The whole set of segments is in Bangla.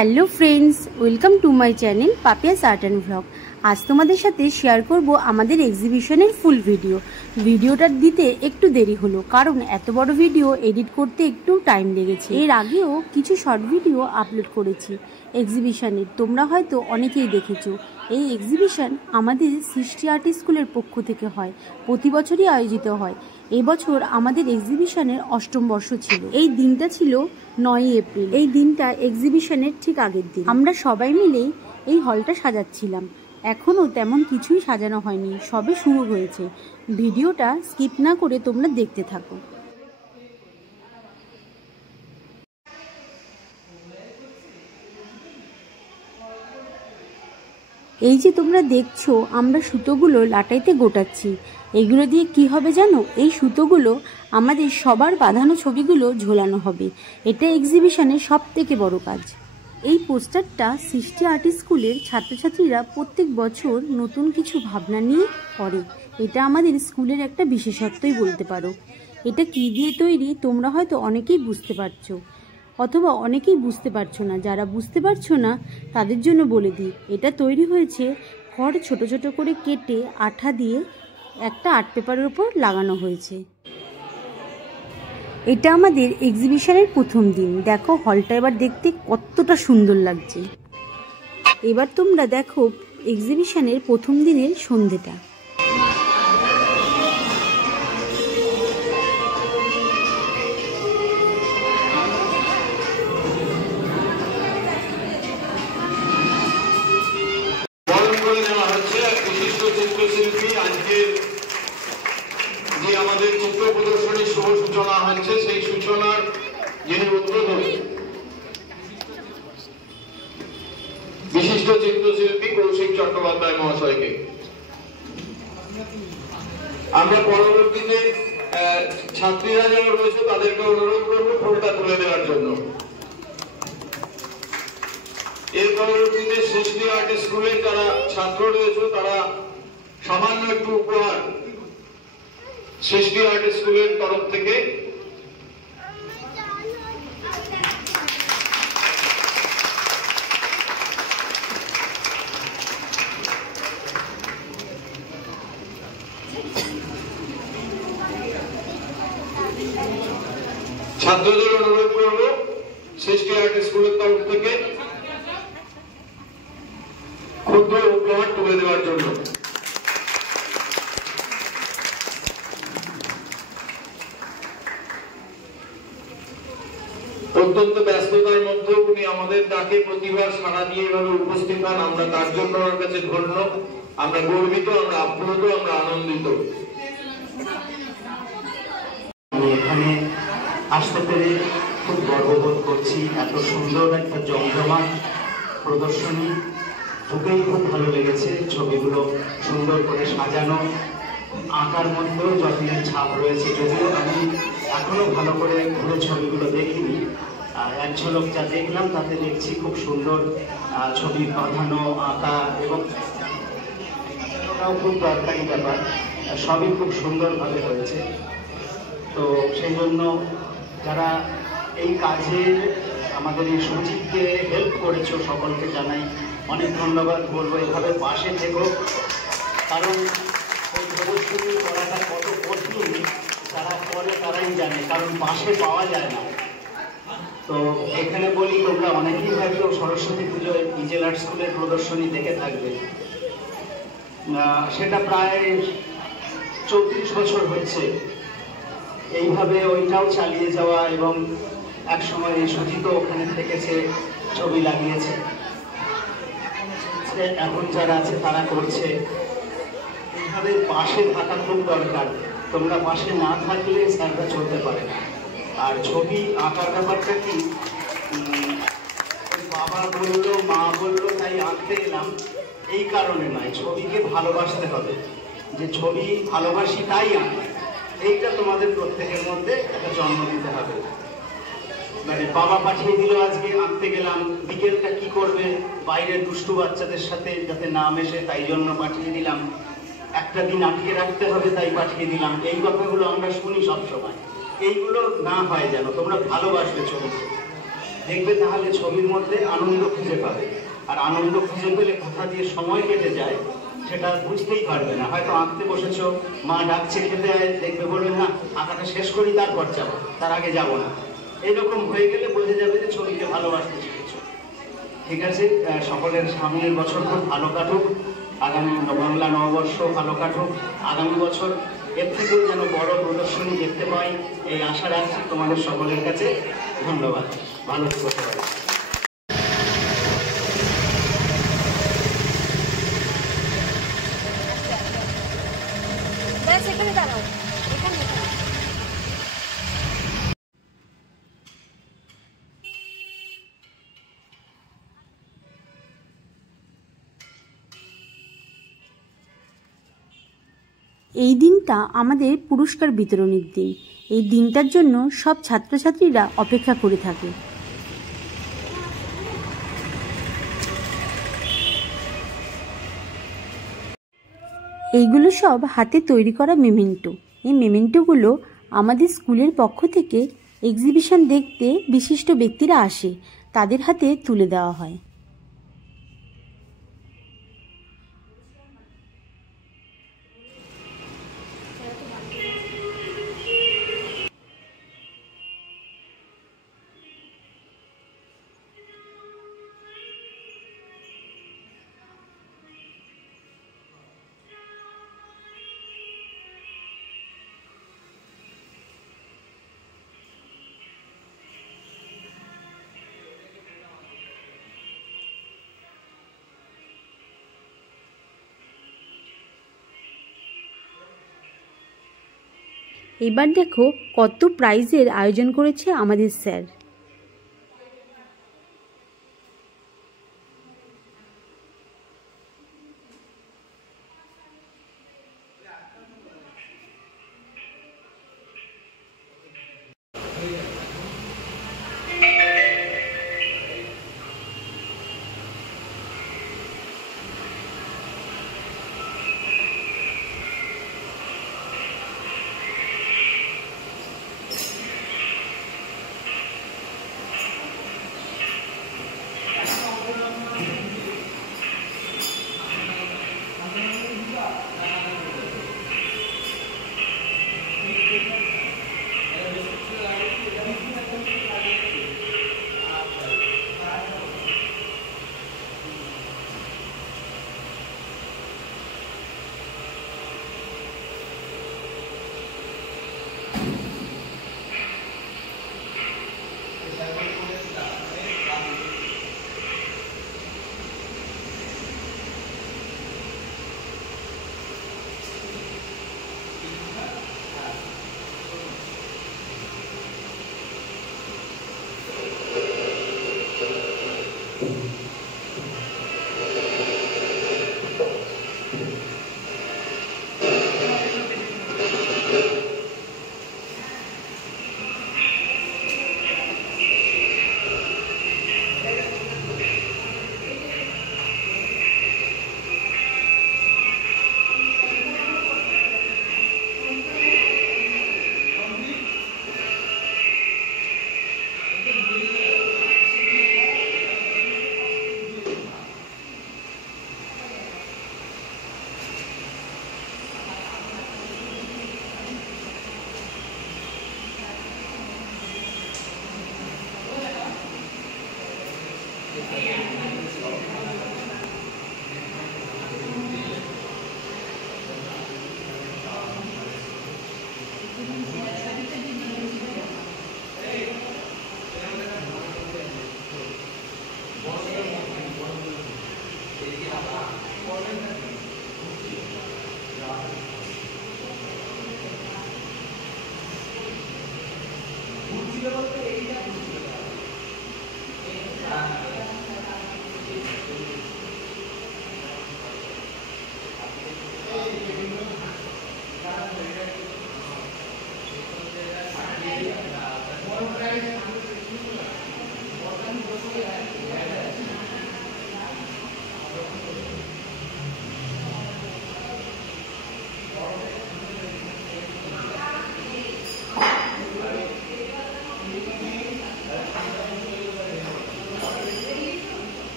Hello friends, welcome to my channel Papiya's art and vlog. আজ তোমাদের সাথে শেয়ার করব আমাদের এক্সিবিশনের ফুল ভিডিওটা দিতে একটু দেরি হলো, কারণ এত বড় ভিডিও এডিট করতে একটু টাইম লেগেছে। এর আগেও কিছু শর্ট ভিডিও আপলোড করেছি এক্সিবিশনের, তোমরা হয়তো অনেকেই দেখেছো। এই এক্সিবিশন আমাদের সৃষ্টি আর্ট স্কুলের পক্ষ থেকে হয়, প্রতি বছরই আয়োজিত হয়। এবছর আমাদের এক্সিবিশনের ৮ম বর্ষ ছিল। এই দিনটা ছিল ৯ই এপ্রিল। এই দিনটা এক্সিবিশনের ঠিক আগের দিন। আমরা সবাই মিলেই এই হলটা সাজাচ্ছিলাম। এখনও তেমন কিছুই সাজানো হয়নি, সবে শুরু হয়েছে। ভিডিওটা স্কিপ না করে তোমরা দেখতে থাকো। এই যে তোমরা দেখছো, আমরা সুতোগুলো লাটাইতে গোটাচ্ছি। এগুলো দিয়ে কি হবে জানো? এই সুতোগুলো আমাদের সবার বাঁধানো ছবিগুলো ঝোলানো হবে। এটা এক্সিবিশনের সবথেকে বড় কাজ। এই পোস্টারটা সৃষ্টি আর্ট স্কুলের ছাত্রছাত্রীরা প্রত্যেক বছর নতুন কিছু ভাবনা নিয়ে করে। এটা আমাদের স্কুলের একটা বিশেষত্বই বলতে পারো। এটা কি দিয়ে তৈরি তোমরা হয়তো অনেকেই বুঝতে পারছো, অথবা অনেকেই বুঝতে পারছো না। যারা বুঝতে পারছো না তাদের জন্য বলে দিই, এটা তৈরি হয়েছে খড় ছোট ছোট করে কেটে আঠা দিয়ে একটা আর্ট পেপারের উপর লাগানো হয়েছে। এটা আমাদের এক্সিবিশনের প্রথম দিন। দেখো হলটা এবার দেখতে কতটা সুন্দর লাগছে। এবার তোমরা দেখো এক্সিবিশনের প্রথম দিনের সন্ধেটা। আমাদের চিত্র প্রদর্শনীর শুভ সূচনা হচ্ছে, সেই সূচনার যিনি উদ্বোধক বিশিষ্ট চিত্রশিল্পী কৌশিক চট্টোপাধ্যায় মহাশয়কে। আমরা পরবর্তীতে ছাত্রীরা যারা রয়েছে তাদেরকে অনুরোধ করবো ফুলটা তুলে দেওয়ার জন্য। এর পরবর্তীতে সৃষ্টি আর্ট স্কুলের যারা ছাত্র রয়েছে তারা সামান্য একটু উপহার সৃষ্টি আর্ট স্কুলের তরফ থেকে ছাত্রদের অনুরোধ করব সৃষ্টি আর্ট স্কুলের তরফ থেকে ক্ষুদ্র উপহার তুলে দেওয়ার জন্য। অত্যন্ত ব্যস্ততার মধ্যে উনি আমাদের ডাকে প্রতিবার সাড়া দিয়ে এভাবে উপস্থিত হন। আমরা তার জন্য ওনার কাছে ধন্য, আমরা গর্বিত, আমরা আপ্লুত, আমরা আনন্দিত। আমি এখানে আসতে পেরে খুব গর্ববোধ করছি। এত সুন্দর একটা জমজমাট প্রদর্শনী, ঢুকেই খুব ভালো লেগেছে। ছবিগুলো সুন্দর করে সাজানো, আঁকার মধ্যেও যত্নের ছাপ রয়েছে। যদিও আমি এখনো ভালো করে ঘুরে ছবিগুলো দেখিনি, এক ঝলক যা দেখলাম তাতে দেখছি খুব সুন্দর ছবি বাঁধানো, আঁকা এবং খুব দরকারি ব্যাপার, সবই খুব সুন্দরভাবে হয়েছে। তো সেই জন্য যারা এই কাজে আমাদের এই সুচিতকে হেল্প করেছো সকলকে জানাই অনেক ধন্যবাদ। বলবো এভাবে পাশে থেকো, কারণ ওই প্রদর্শনী করাটা কত কঠিন যারা করে তারাই জানে, কারণ পাশে পাওয়া যায় না। তো এখানে বলি তোমরা অনেকেই হয়তো সরস্বতী পুজোয় ইজেল আর্ট স্কুলের প্রদর্শনী দেখে থাকবে। সেটা প্রায় 34 বছর হচ্ছে। এইভাবে ওইটাও চালিয়ে যাওয়া, এবং একসময় এই সুজিত ওখানে থেকেছে, ছবি লাগিয়েছে, এখন যারা আছে তারা করছে। এইভাবে পাশে থাকা খুব দরকার। তোমরা পাশে না থাকলে স্যারটা চলতে পারে না। আর ছবি আঁকার ব্যাপারটা কি, বাবা বললো মা বললো তাই আঁকতে এলাম, এই কারণে নয়। ছবিকে ভালোবাসতে হবে, যে ছবি ভালোবাসি তাই আঁকি, এইটা তোমাদের প্রত্যেকের মধ্যে একটা জন্ম দিতে হবে। মানে বাবা পাঠিয়ে দিল আজকে আঁকতে গেলাম, বিকেলটা কি করবে বাইরের দুষ্টু বাচ্চাদের সাথে যাতে না মেশে তাই জন্য পাঠিয়ে দিলাম, একটা দিন আটকে রাখতে হবে তাই পাঠিয়ে দিলাম। এই কথাগুলো আমরা শুনি সব সময়, এইগুলো না হয় যেন। তোমরা ভালোবাসবে ছবিকে, দেখবে তাহলে ছবির মধ্যে আনন্দ খুঁজে পাবে। আর আনন্দ খুঁজে পেলে কোথা দিয়ে সময় কেটে যায় সেটা বুঝতেই পারবে না। হয়তো আঁকতে বসেছো, মা ডাকছে খেতে আয়, দেখবে বলবে না আঁকাটা শেষ করি তারপর যাবো, তার আগে যাবো না। এইরকম হয়ে গেলে বোঝা যাবে যে ছবিকে ভালোবাসতে শিখেছো। ঠিক আছে, সকলের সামনের বছর খুব ভালো কাটুক, আগামী বাংলা নববর্ষ ভালো কাটুক, আগামী বছর এর থেকেও যেন বড় প্রদর্শনী দেখতে পাই এই আশা রাখছি তোমাদের সকলের কাছে। ধন্যবাদ, ভালো করতে পারি। এই দিনটা আমাদের পুরস্কার বিতরণের দিন। এই দিনটার জন্য সব ছাত্রছাত্রীরা অপেক্ষা করে থাকে। এইগুলো সব হাতে তৈরি করা মেমেন্টো। এই মেমেন্টোগুলো আমাদের স্কুলের পক্ষ থেকে এক্সিবিশন দেখতে বিশিষ্ট ব্যক্তিরা আসে, তাদের হাতে তুলে দেওয়া হয়। এবার দেখো কত প্রাইজের আয়োজন করেছে আমাদের স্যার।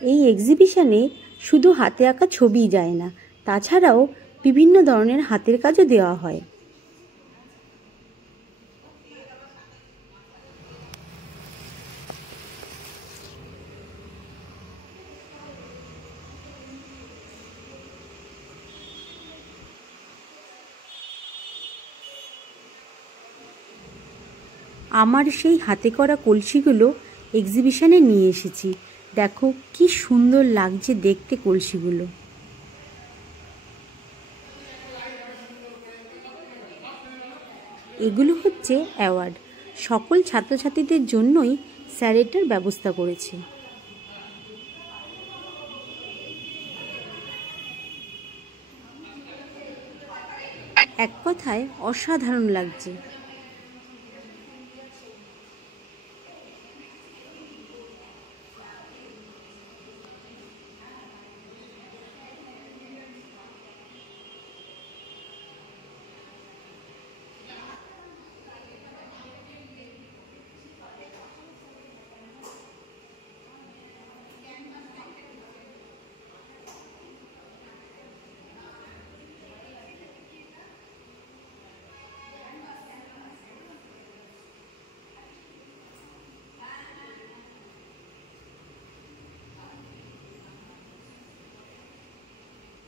এই এক্সিবিশনে শুধু হাতে আঁকা ছবিই যায় না, তাছাড়াও বিভিন্ন ধরনের হাতের কাজও দেওয়া হয়। আমার সেই হাতে করা কলসিগুলো এক্সিবিশনে নিয়ে এসেছি। দেখো কি সুন্দর লাগছে দেখতে কলসিগুলো। এগুলো হচ্ছে অ্যাওয়ার্ড। সকল ছাত্রছাত্রীদের জন্যই স্যার এটার ব্যবস্থা করেছে। এক কথায় অসাধারণ লাগছে।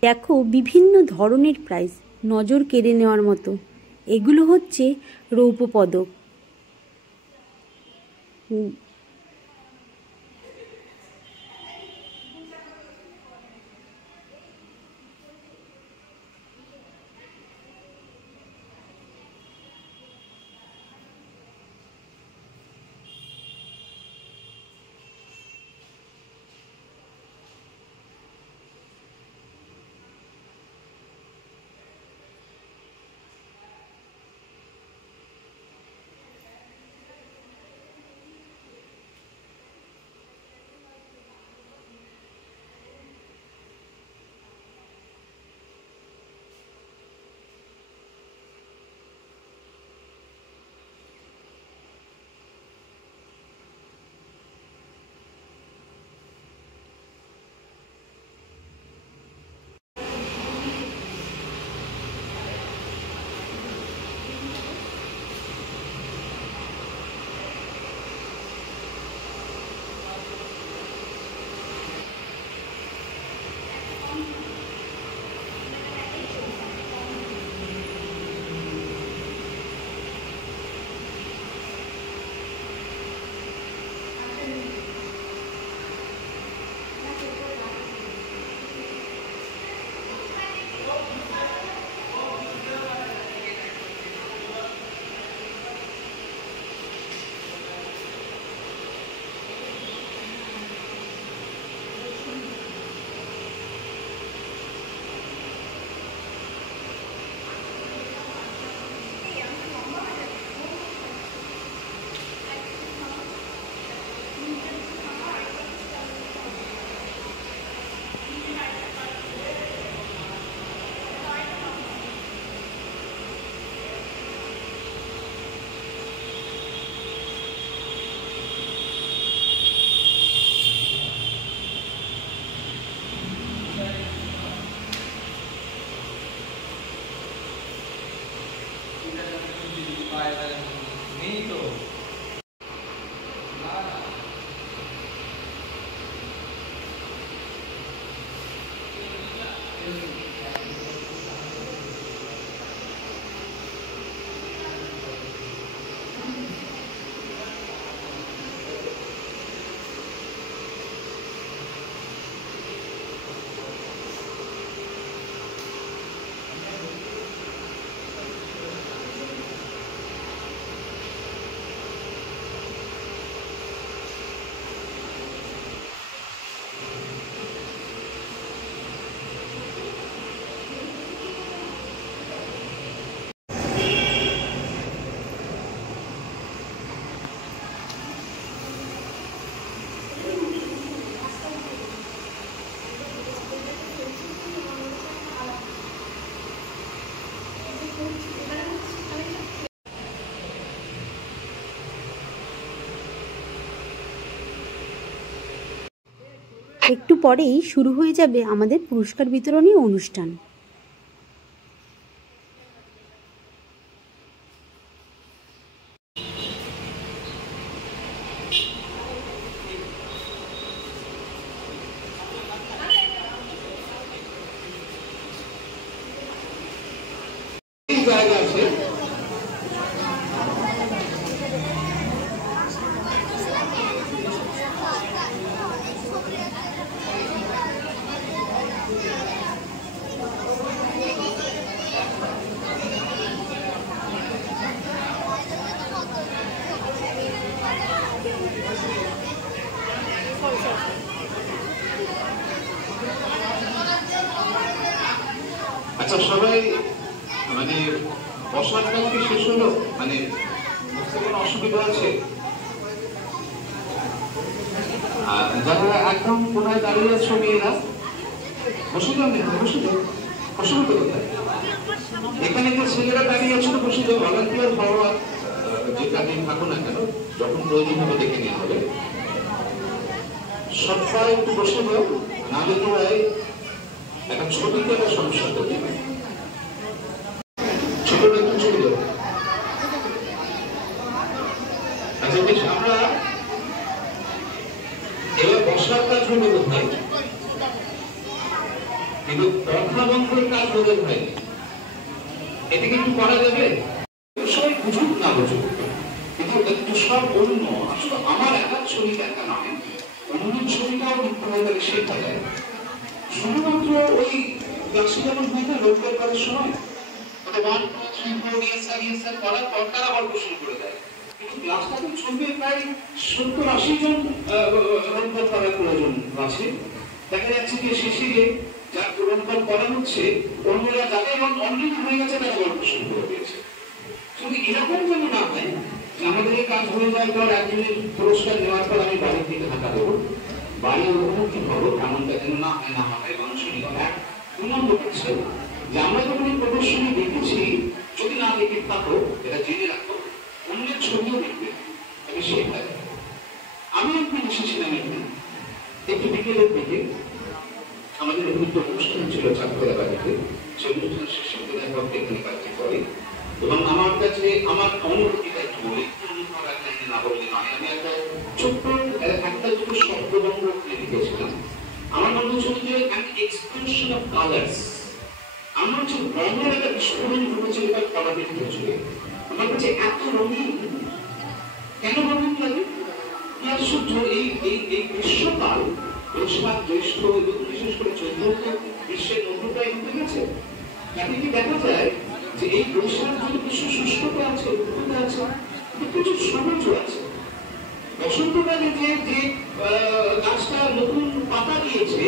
দেখো বিভিন্ন ধরনের প্রাইজ, নজর কেড়ে নেওয়ার মতো। এগুলো হচ্ছে রৌপ্য পদক। একটু পরেই শুরু হয়ে যাবে আমাদের পুরস্কার বিতরণী অনুষ্ঠান। জায়গা আছে আচ্ছা সবাই মানে বসার কাজ কি শেষ হলো? মানে কোনো অসুবিধা আছে? যারা একদম কোথায় দাঁড়িয়ে আছো মেয়েরা বসে যাও, বসে যাও, অসুবিধা কোথায়? এখানে যে ছেলেরা দাঁড়িয়ে আছো বসে যাও, ভলান্টিয়ার হওয়া যে কাজে থাকো না কেন, যখন প্রয়োজন হবে দেখে নেওয়া হবে। সবাই একটু বসে যাও, নাহলে তো একটা ছবিতে একটা সমস্যা করতে পারে। ছোটটা একটু ছবি দেবো। আচ্ছা বেশ, আমরা এবার বসার কাজ হলো কোথায়, কিন্তু কথা বন্ধের কাজ হতে হয়। এটা কিন্তু করা যাবে, সবাই বুঝুক না বুঝুক, কিন্তু একটু সব অন্য। আসলে আমার একার ছবি দেখা নয়, অন্য ছবিটাও লিখতে হয়, তাহলে শেখা যায়। শুধুমাত্র ওই ক্লাসে যেমন হয় না রোজগার করার সময় 1 2 3 4 ইয়েসার করার পর তারা গল্প শুরু করে দেয়, কিন্তু ক্লাসটাতে চলবে প্রায় 70-80 জন রোজগার করার প্রয়োজন আছে। দেখা যাচ্ছে যে শেষে যার রোজগার করা হচ্ছে অন্যরা যাদের অলরেডি হয়ে গেছে তারা গল্প শুরু করে দিয়েছে। যদি এরকম যেন না হয় আমাদের এই কাজ হয়ে যাওয়ার পর একজনের পুরস্কার নেওয়ার পর আমি বাড়ি থেকে ঢাকা দেবো, বাড়ি মুখোমুখি হবো, এমনটা যেন না হয়, না হয় মানুষের এক 2 নম্বর হচ্ছে যে আমরা যখন এই প্রদর্শনী দেখেছি, যদি না দেখে থাকো এটা জেনে রাখো, অন্যের ছবিও দেখবে, তবে সেটাই। আমি একদিন এসেছিলাম এখানে একটু বিকেলের দিকে, আমাদের একটা অনুষ্ঠান ছিল ছাত্রদের বাড়িতে, সেই অনুষ্ঠান শেষে এখানে কাজটি করে। এবং আমার কাছে আমার অনুভূতিটা একটু বলি, না বললে নয়। আমি একটা ছোট্ট একটা দুটো শব্দবঙ্গ লিখেছিলাম। আমার মনে হচ্ছিল যে an explosion of colors, আমার হচ্ছে রঙের একটা বিস্ফোরণ ঘটেছিল তার কলাপের জুড়ে। আমার কাছে এত রঙিন, কেন রঙিন লাগে? এই গ্রীষ্মকাল, বৈশাখ জ্যৈষ্ঠ এবং বিশেষ করে চৈত্র গ্রীষ্মের মধ্যটাই হতে গেছে। তাতে কি দেখা যায় যে এই বৈশাখ যদি কিছু শুষ্কতা আছে, উষ্ণতা আছে, কিছু সবুজ আছে। বসন্তকালে যে গাছটা নতুন পাতা দিয়েছে,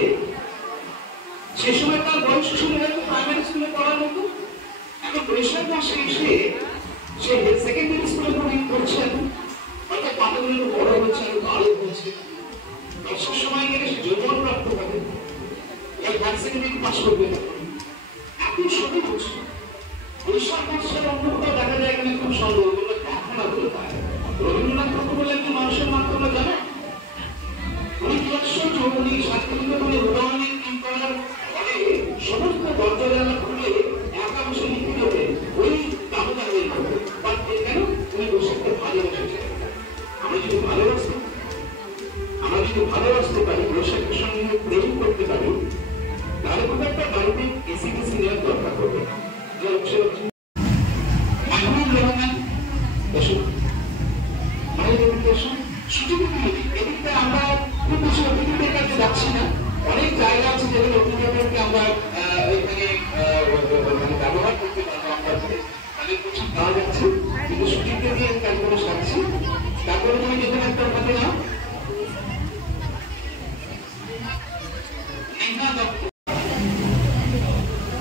সে সময় তার বয়স ছিল হয়তো প্রাইমারি স্কুলে পড়ার মতো। এখন বৈশাখ মাসে এসে সে সেকেন্ডারি স্কুলে পড়ছেন, হয়তো পাতাগুলো বড় হচ্ছে, আরো গাঢ় হচ্ছে। বর্ষার সময় গেলে সে যৌবন প্রাপ্ত হবে, হায়ার সেকেন্ডারি পাস করবে। এখন সবুজ বৈশাখ মাসের অন্যটা দেখা যায় এখানে খুব সুন্দর দেখানা বলে পায়। রবীন্দ্রনাথ ঠাকুর বলে একজন মানুষের মাধ্যমে জানে, উনি কি আশ্চর্য, উনি শান্তিনিকেতনে উদাহরণের দিন করার পরে সমস্ত দরজা জানা খুলে একা বসে লিখতে হবে, ওই দামোদর হয়ে থাকবে। কেন? উনি বৈশাখকে ভালোবেসেছে। আমরা যদি ভালোবাসতে পারি, বৈশাখের সঙ্গে প্রেম করতে পারি, তাহলে খুব একটা বাড়িতে এসি নেওয়ার দরকার হবে। আমরা খুব বেশি অতিথিদের কাছে যাচ্ছি না, অনেক জায়গা আছে যেগুলো অতিথিদেরকে আমরা এখানে ব্যবহার করতে পারবো। আমাদের প্রচুর পাওয়া যাচ্ছে, কিন্তু সুযোগকে দিয়ে কাজগুলো সারছি। তারপরে তুমি যেখানে একটা পাবে না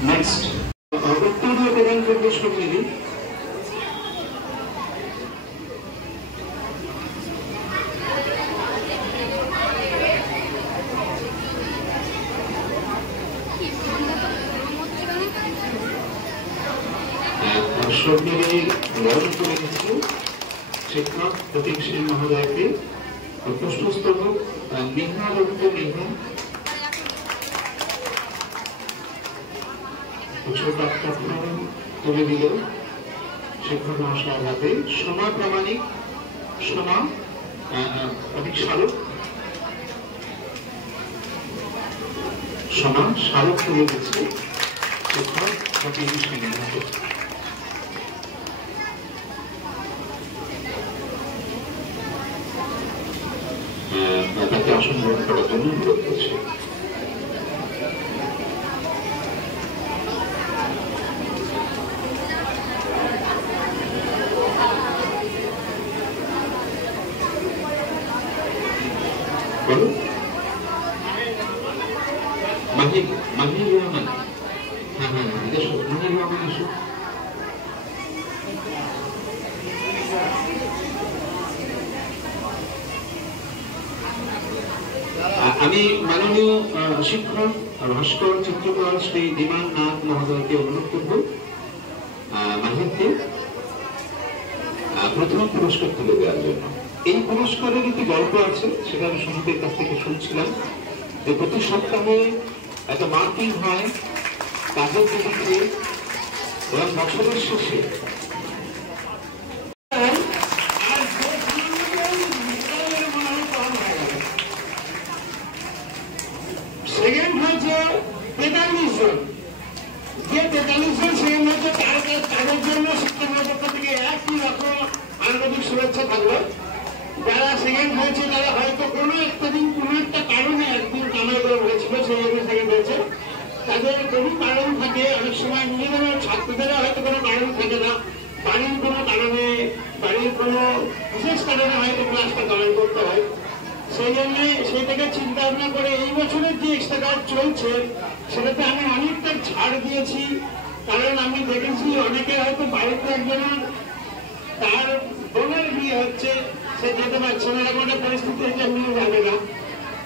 নেক্সট প্রদান করতে শুরু শিক্ষক প্রতীক সিং মহোদয়কে পুষ্পস্তবক মেঘনা মেঘনা ছোট একটা ফর্ম তুলে দিল শিক্ষক মহাশয়ের হাতে। সোমা প্রামাণিক, সোমা অধিক স্মারক, সোমা স্মারক তুলে দিচ্ছে শিক্ষক ফকির সেনের হাতে। তাকে আসন গ্রহণ করার জন্য অনুরোধ করছে। মাহির রহমান, হ্যাঁ হ্যাঁ এসো, মাহির রহমান এসো। আমি মাননীয় শিক্ষক ভাস্কর চিত্রকর শ্রী বিমান নাথ মহোদয়কে অনুরোধ করব মাহিরকে প্রথম পুরস্কার তুলে দেওয়ার জন্য। এই পুরস্কারের একটি গল্প আছে, সেটা আমি সঙ্গীতের কাছ থেকে শুনছিলাম যে প্রতি সপ্তাহে একটা মার্কিং হয় কাজের দিকে এবং বছরের শেষে সেকেন্ড হয়েছে 43 জন, যে 43 জন সেকেন্ড হয়েছে তাদের জন্য শিক্ষকের পক্ষ থেকে একই রকম আন্তরিক শুভেচ্ছা থাকবে। যারা সেকেন্ড হয়েছে তারা হয়তো কোনো একটা দিন কোনো একটা কারণে একদিন কামাই করে হয়েছিল, সেই জন্য সেকেন্ড হয়েছে। তাদের কোনো কারণ থাকে, অনেক সময় নিজেদের ছাত্রদেরও হয়তো কোনো কারণ থাকে না, বাড়ির কোনো কারণে, বাড়ির কোনো বিশেষ কারণে হয়তো ক্লাসটা কামাই করতে হয়। সেই জন্য সেইটাকে চিন্তা ভাবনা করে এই বছরের যে এক্সট্রা কাজ চলছে সেটাতে আমি অনেকটা ছাড় দিয়েছি। কারণ আমি দেখেছি অনেকে হয়তো বাড়িতে একজনের তার বোনের বিয়ে হচ্ছে, সে যেতে পারছে না, এরকম একটা পরিস্থিতি হচ্ছে, নিয়ে যাবে না।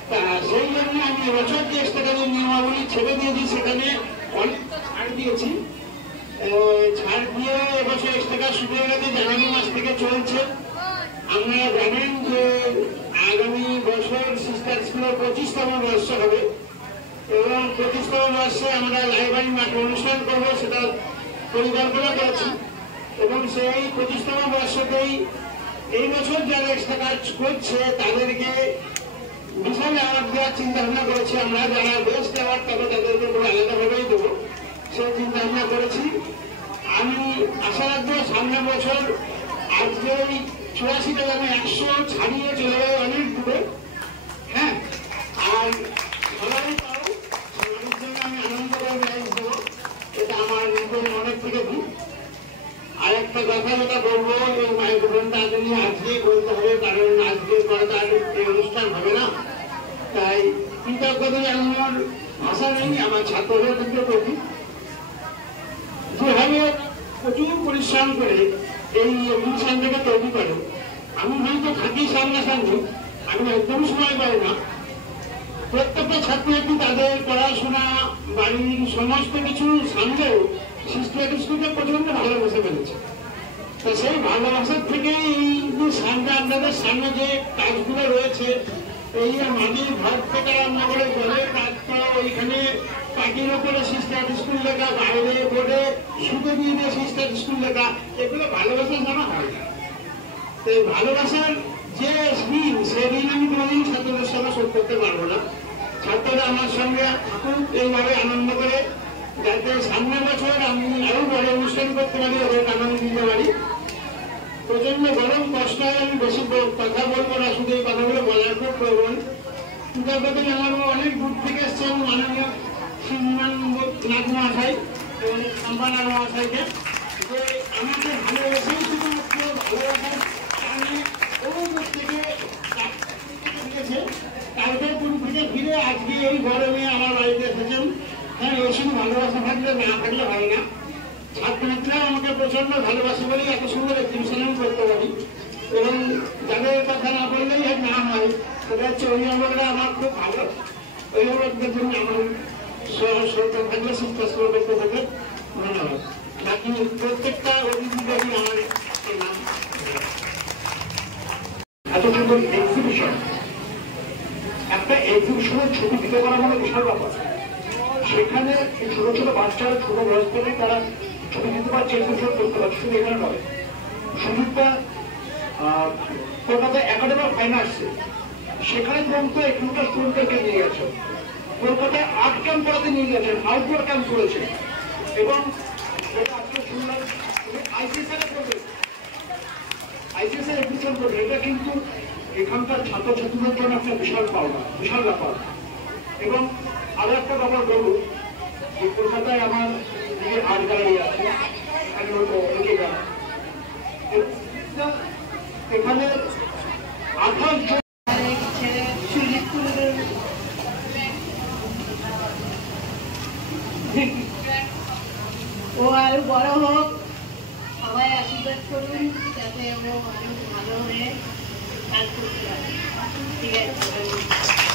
তা সেই জন্য আমি এবছর যে এক্সট্রা কাজের নিয়মাবলী ছেড়ে দিয়েছি সেখানে অনেকটা ছাড় দিয়েছি। ছাড় দিয়ে এবছর এক্সট্রা কাজ শুরু হয়ে গেছে, জানুয়ারি মাস থেকে চলছে। আপনারা জানেন যে আগামী বছর সিস্টার স্কুলের 25তম বর্ষ হবে এবং 25তম বর্ষে আমরা লাইব্রেরি মাঠে অনুষ্ঠান করবো, সেটা পরিকল্পনা করেছি। এবং সেই 25তম বর্ষতেই এই বছর যারা এক্সট্রা কাজ করছে তাদেরকে বিশাল অ্যাওয়ার্ড দেওয়ার চিন্তা ভাবনা করেছি আমরা। যারা বেস্ট অ্যাওয়ার্ড পাবে তাদেরকে পুরো আলাদাভাবেই দেবো, সেই চিন্তা ভাবনা করেছি। আমি আশা রাখবো সামনের বছর আজকে ওই 84টা আমি 100 ছাড়িয়ে চলে যাবে অনেক দূরে। হ্যাঁ, আর সবারই পাও, সবারই জন্য আমি আনন্দ করে প্রাইজ দেবো, এটা আমার নিজের মনের থেকে দিই। আর একটা কথা যেটা বলবো, এই মাইক্রোফোনটা আপনি আজকেই বলতে হবে, কারণ আজকের পরে তো আর এই অনুষ্ঠান হবে না। তাই কৃতজ্ঞতা জানানোর আশা নেই আমার ছাত্রদের প্রতি। যেভাবে প্রচুর পরিশ্রম করে এই অনুষ্ঠানটাকে তৈরি করে, আমি হয়তো থাকি সামনাসামনি, আমি একদম সময় পাই না। প্রত্যেকটা ছাত্রছাত্রী তাদের পড়াশোনা, বাড়ির সমস্ত কিছু সামলেও সিস্টেম স্কুলকে প্রচন্ড ভালোবাসে ফেলেছে। তো সেই ভালোবাসার থেকে এই যে সামনে আপনাদের সামনে যে কাজগুলো রয়েছে, এই মাটির ঘর থেকে রান্না করে জলের কাজ করা, ওইখানে পাখির ওপরে সিস্টার স্কুল লেখা, বাইরে বোর্ডে সুতো দিয়ে সিস্টার স্কুল লেখা, এগুলো ভালোবাসার জানা হয় না। তো এই ভালোবাসার যে ঋণ, সে ঋণ আমি কোনোদিন ছাত্রদের সঙ্গে শোধ করতে পারবো না। ছাত্ররা আমার সঙ্গে থাকুন এইভাবে আনন্দ করে, যাতে সামনের বছর আমি আরো বড় অনুষ্ঠান করতে পারি, ওদের আনন্দ দিতে পারি। প্রচন্ড গরম, কষ্ট হয়, আমি বেশি কথা বলবো না, শুধু এই কথাগুলো বলার খুব প্রয়োজন। কৃতজ্ঞতা জানাবো অনেক দূর থেকে এসছেন মাননীয় নাথ মহাশয় এবং সম্পাদক মহাশয়কে, যে আমাকে ভালোবেসেই শুধুমাত্র ভালোবাসার কারণে বহু দূর থেকে দিয়েছে, কালকে দূর থেকে ফিরে আজকে এই গরমে আমার বাড়িতে এসেছেন। হ্যাঁ, এই শুধু ভালোবাসা থাকলে না থাকলে হয় না। ছাত্রছাত্রীরা আমাকে প্রচন্ড ভালোবাসে বলেই এত সুন্দর এক্সিবিশন আমি করতে পারি। এবং যাদের কথা না বললেই না হয়, সেটা হচ্ছে অভিভাবকরা আমার খুব ভালো। অভিভাবকদের জন্য আমার শ্রদ্ধা থাকলে, শিক্ষা করতে থাকে। ধন্যবাদ। বাকি প্রত্যেকটা অতিথিদেরই আমার নাম। এত সুন্দর এক্সিবিশন, একটা এক্সিবিশনের ছবি দিতে পারা মানে বিশাল ব্যাপার। সেখানে ছোট ছোট বাচ্চারা ছোট বয়স থেকে তারা ছবি দিতে পারছে, এক্সিবিশন করতে পারছে। শুধু এখানে নয়, সুযোগটা কলকাতা একাডেমি অফ ফাইন আর্টসে সেখানে পর্যন্ত এখানকার স্টুডেন্টদেরকে নিয়ে গেছে। কলকাতায় আর্ট ক্যাম্প করাতে নিয়ে গেছেন, আউটডোর ক্যাম্প করেছে। এবং যেটা আজকে শুনলাম আইসিএসআর করবে, আইসিএসআর এডমিশন করবে, এটা কিন্তু এখানকার ছাত্রছাত্রীদের জন্য একটা বিশাল পাওনা, বিশাল ব্যাপার। এবং আরো একটা ব্যাপার বলবো যে কলকাতায় আমার যে আর্ট গ্যালারি আছে, এখানে 28 জন ও আরো বড় হোক, সবাই আশীর্বাদ করুন যাতে ও আরো ভালো হয়ে কাজ করতে পারে। ঠিক আছে।